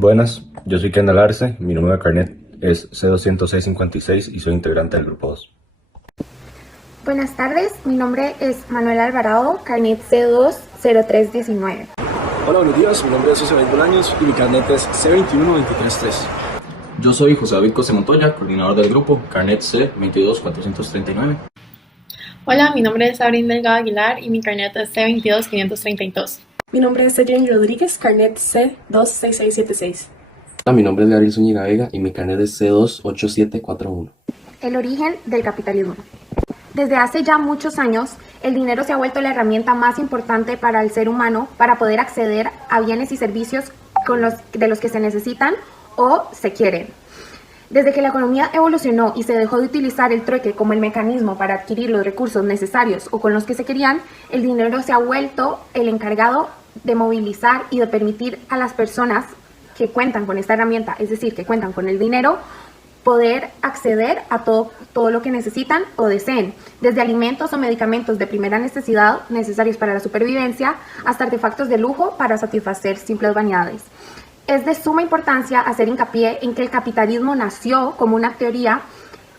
Buenas, yo soy Kendall Arce, mi número de carnet es C20656 y soy integrante del grupo 2. Buenas tardes, mi nombre es Manuel Alvarado, carnet C20319. Hola, buenos días, mi nombre es José Luis Bolaños y mi carnet es C21233. Yo soy José David Cose Montoya, coordinador del grupo, carnet C22439. Hola, mi nombre es Sabrina Delgado Aguilar y mi carnet es C22532. Mi nombre es Jenny Rodríguez, carnet C26676. Hola, mi nombre es Gabriel Zúñiga Vega y mi carnet es C28741. El origen del capitalismo. Desde hace ya muchos años, el dinero se ha vuelto la herramienta más importante para el ser humano para poder acceder a bienes y servicios de los que se necesitan o se quieren. Desde que la economía evolucionó y se dejó de utilizar el trueque como el mecanismo para adquirir los recursos necesarios o con los que se querían, el dinero se ha vuelto el encargado de movilizar y de permitir a las personas que cuentan con esta herramienta, es decir, que cuentan con el dinero, poder acceder a todo lo que necesitan o deseen, desde alimentos o medicamentos de primera necesidad necesarios para la supervivencia, hasta artefactos de lujo para satisfacer simples vanidades. Es de suma importancia hacer hincapié en que el capitalismo nació como una teoría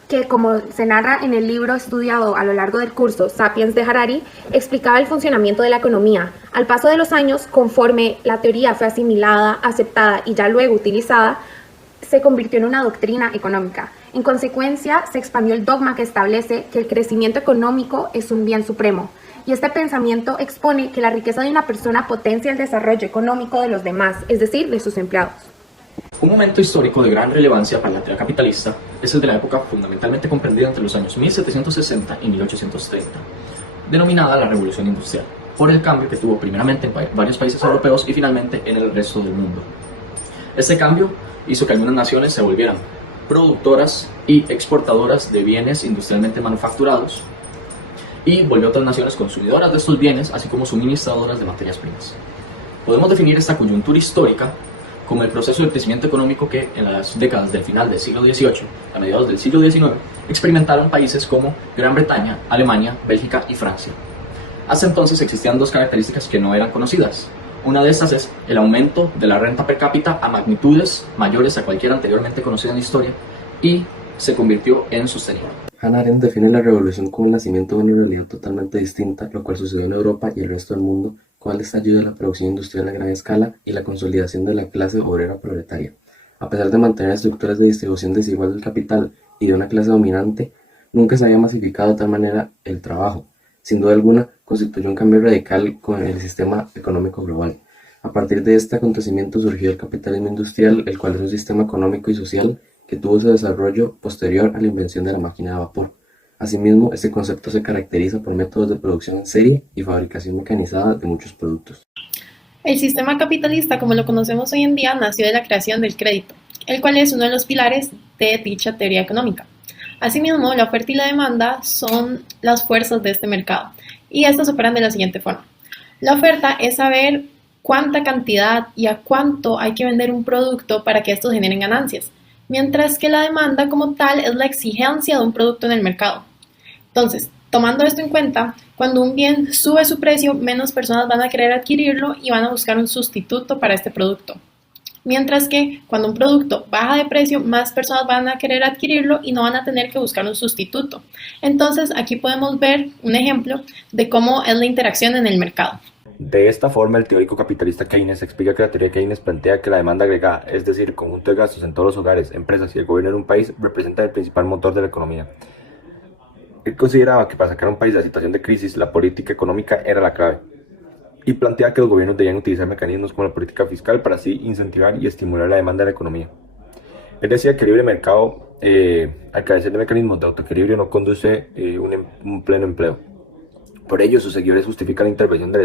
que, como se narra en el libro estudiado a lo largo del curso Sapiens de Harari, explicaba el funcionamiento de la economía. Al paso de los años, conforme la teoría fue asimilada, aceptada y ya luego utilizada, se convirtió en una doctrina económica. En consecuencia, se expandió el dogma que establece que el crecimiento económico es un bien supremo. Y este pensamiento expone que la riqueza de una persona potencia el desarrollo económico de los demás, es decir, de sus empleados. Un momento histórico de gran relevancia para la teoría capitalista es el de la época fundamentalmente comprendida entre los años 1760 y 1830, denominada la Revolución Industrial, por el cambio que tuvo primeramente en varios países europeos y finalmente en el resto del mundo. Este cambio hizo que algunas naciones se volvieran productoras y exportadoras de bienes industrialmente manufacturados y volvió a otras naciones consumidoras de estos bienes, así como suministradoras de materias primas. Podemos definir esta coyuntura histórica como el proceso de crecimiento económico que en las décadas del final del siglo XVIII a mediados del siglo XIX experimentaron países como Gran Bretaña, Alemania, Bélgica y Francia. Hasta entonces existían dos características que no eran conocidas. Una de estas es el aumento de la renta per cápita a magnitudes mayores a cualquier anteriormente conocida en la historia y se convirtió en sostenible. Hannah Arendt define la revolución como el nacimiento de una realidad totalmente distinta, lo cual sucedió en Europa y el resto del mundo, con el estallido de la producción industrial a gran escala y la consolidación de la clase obrera proletaria. A pesar de mantener estructuras de distribución desigual del capital y de una clase dominante, nunca se había masificado de tal manera el trabajo. Sin duda alguna, constituyó un cambio radical con el sistema económico global. A partir de este acontecimiento surgió el capitalismo industrial, el cual es un sistema económico y social que tuvo su desarrollo posterior a la invención de la máquina de vapor. Asimismo, este concepto se caracteriza por métodos de producción en serie y fabricación mecanizada de muchos productos. El sistema capitalista, como lo conocemos hoy en día, nació de la creación del crédito, el cual es uno de los pilares de dicha teoría económica. Asimismo, la oferta y la demanda son las fuerzas de este mercado, y estas operan de la siguiente forma. La oferta es saber cuánta cantidad y a cuánto hay que vender un producto para que estos generen ganancias, mientras que la demanda como tal es la exigencia de un producto en el mercado. Entonces, tomando esto en cuenta, cuando un bien sube su precio, menos personas van a querer adquirirlo y van a buscar un sustituto para este producto. Mientras que cuando un producto baja de precio, más personas van a querer adquirirlo y no van a tener que buscar un sustituto. Entonces, aquí podemos ver un ejemplo de cómo es la interacción en el mercado. De esta forma, el teórico capitalista Keynes explica que la teoría de Keynes plantea que la demanda agregada, es decir, el conjunto de gastos en todos los hogares, empresas y el gobierno de un país, representa el principal motor de la economía. Él consideraba que para sacar a un país de la situación de crisis, la política económica era la clave, y planteaba que los gobiernos debían utilizar mecanismos como la política fiscal para así incentivar y estimular la demanda de la economía. Él decía que el libre mercado, al carecer de mecanismos de autoequilibrio, no conduce un pleno empleo. Por ello, sus seguidores justifican la intervención del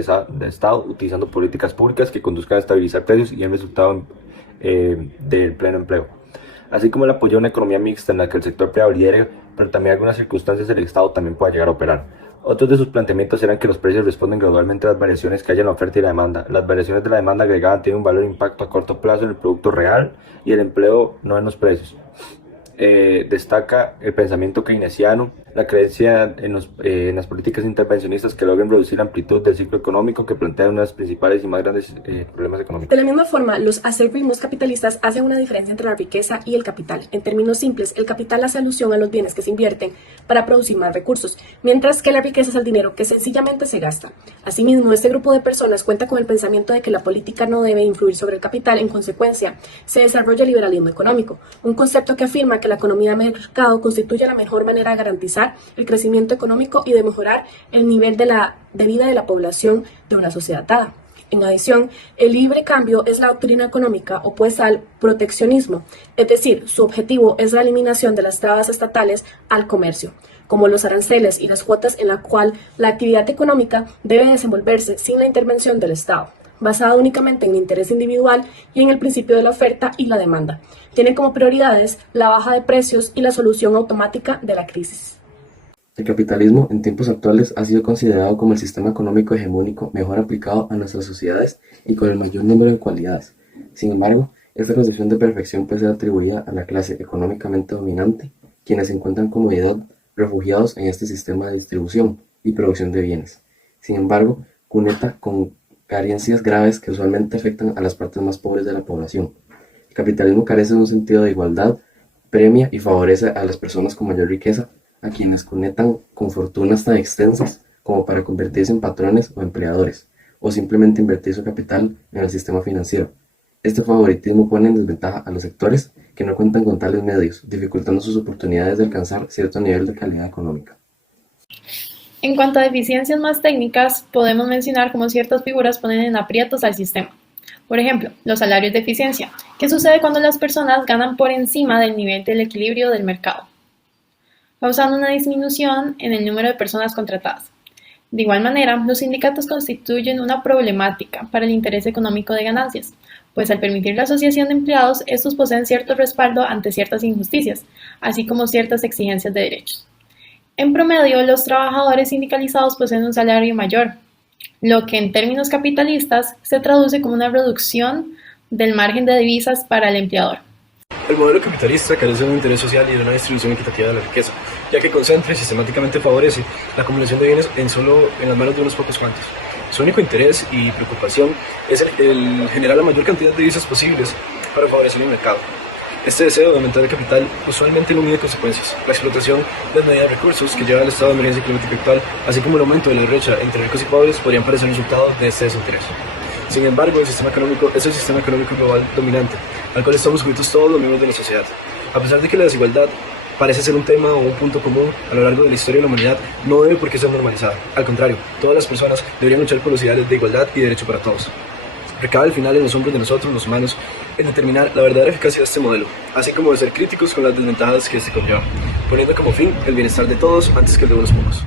Estado utilizando políticas públicas que conduzcan a estabilizar precios y el resultado del pleno empleo. Así como el apoyo a una economía mixta en la que el sector privado lidere, pero también en algunas circunstancias el Estado también pueda llegar a operar. Otros de sus planteamientos eran que los precios responden gradualmente a las variaciones que haya en la oferta y la demanda. Las variaciones de la demanda agregada tienen un valor de impacto a corto plazo en el producto real y el empleo, no en los precios. Destaca el pensamiento keynesiano la creencia en las políticas intervencionistas que logren reducir la amplitud del ciclo económico que plantea uno de los principales y más grandes problemas económicos. De la misma forma, los acervismos capitalistas hacen una diferencia entre la riqueza y el capital. En términos simples, el capital hace alusión a los bienes que se invierten para producir más recursos, mientras que la riqueza es el dinero que sencillamente se gasta. Asimismo, este grupo de personas cuenta con el pensamiento de que la política no debe influir sobre el capital. En consecuencia, se desarrolla el liberalismo económico, un concepto que afirma que la economía de mercado constituye la mejor manera de garantizar el crecimiento económico y de mejorar el nivel de vida de la población de una sociedad dada. En adición, el libre cambio es la doctrina económica opuesta al proteccionismo, es decir, su objetivo es la eliminación de las trabas estatales al comercio, como los aranceles y las cuotas, en la cual la actividad económica debe desenvolverse sin la intervención del Estado, basada únicamente en el interés individual y en el principio de la oferta y la demanda. Tiene como prioridades la baja de precios y la solución automática de la crisis. El capitalismo en tiempos actuales ha sido considerado como el sistema económico hegemónico mejor aplicado a nuestras sociedades y con el mayor número de cualidades. Sin embargo, esta concepción de perfección puede ser atribuida a la clase económicamente dominante, quienes encuentran comodidad refugiados en este sistema de distribución y producción de bienes. Sin embargo, cuneta con carencias graves que usualmente afectan a las partes más pobres de la población. El capitalismo carece de un sentido de igualdad, premia y favorece a las personas con mayor riqueza, a quienes conectan con fortunas tan extensas como para convertirse en patrones o empleadores, o simplemente invertir su capital en el sistema financiero. Este favoritismo pone en desventaja a los sectores que no cuentan con tales medios, dificultando sus oportunidades de alcanzar cierto nivel de calidad económica. En cuanto a deficiencias más técnicas, podemos mencionar cómo ciertas figuras ponen en aprietos al sistema. Por ejemplo, los salarios de eficiencia. ¿Qué sucede cuando las personas ganan por encima del nivel del equilibrio del mercado, causando una disminución en el número de personas contratadas? De igual manera, los sindicatos constituyen una problemática para el interés económico de ganancias, pues al permitir la asociación de empleados, estos poseen cierto respaldo ante ciertas injusticias, así como ciertas exigencias de derechos. En promedio, los trabajadores sindicalizados poseen un salario mayor, lo que en términos capitalistas se traduce como una reducción del margen de divisas para el empleador. El modelo capitalista carece de un interés social y de una distribución equitativa de la riqueza, ya que concentra y sistemáticamente favorece la acumulación de bienes en las manos de unos pocos cuantos. Su único interés y preocupación es el generar la mayor cantidad de divisas posibles para favorecer el mercado. Este deseo de aumentar el capital usualmente no mide consecuencias. La explotación desmedida de recursos que lleva al estado de emergencia climática actual, así como el aumento de la brecha entre ricos y pobres, podrían parecer resultados de este desinterés. Sin embargo, el sistema económico es el sistema económico global dominante, al cual estamos sujetos todos los miembros de la sociedad. A pesar de que la desigualdad parece ser un tema o un punto común a lo largo de la historia de la humanidad, no debe por qué ser normalizada. Al contrario, todas las personas deberían luchar por los ideales de igualdad y derecho para todos. Recabe al final en los hombros de nosotros, los humanos, en determinar la verdadera eficacia de este modelo, así como de ser críticos con las desventajas que este conlleva, poniendo como fin el bienestar de todos antes que el de unos pocos.